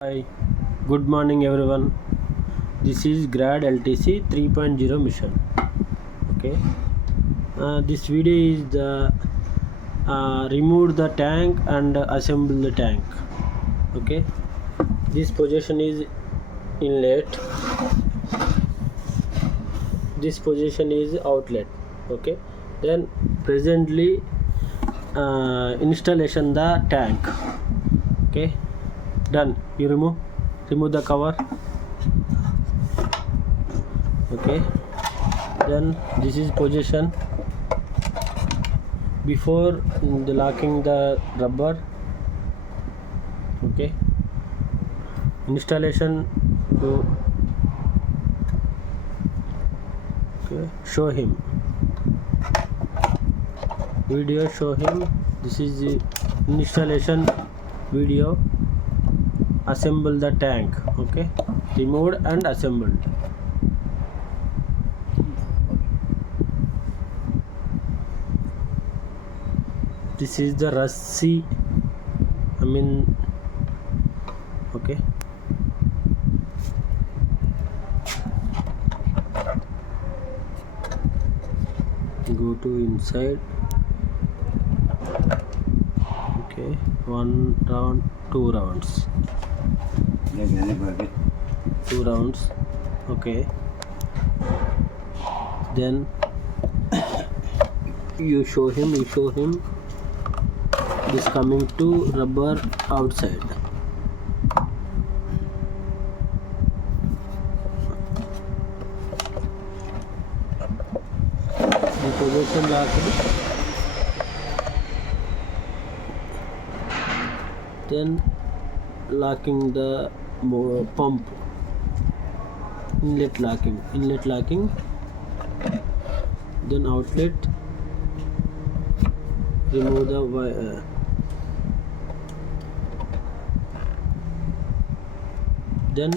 Hi, good morning everyone. This is GRAD LTC 3.0 mission. Okay, this video is the remove the tank and assemble the tank. Okay, this position is inlet. This position is outlet. Okay, then presently installation the tank. Okay, done. You remove the cover. Okay, then this is position before the locking the rubber. Okay, installation to show him video, show him. This is the installation video. Assemble the tank. Okay, removed and assembled. This is the rusty, okay, go to inside. Okay, 1 round, 2 rounds, 2 rounds. Okay, then you show him this coming to rubber outside. The position locking, then locking the pump, inlet locking, then outlet, remove the wire, then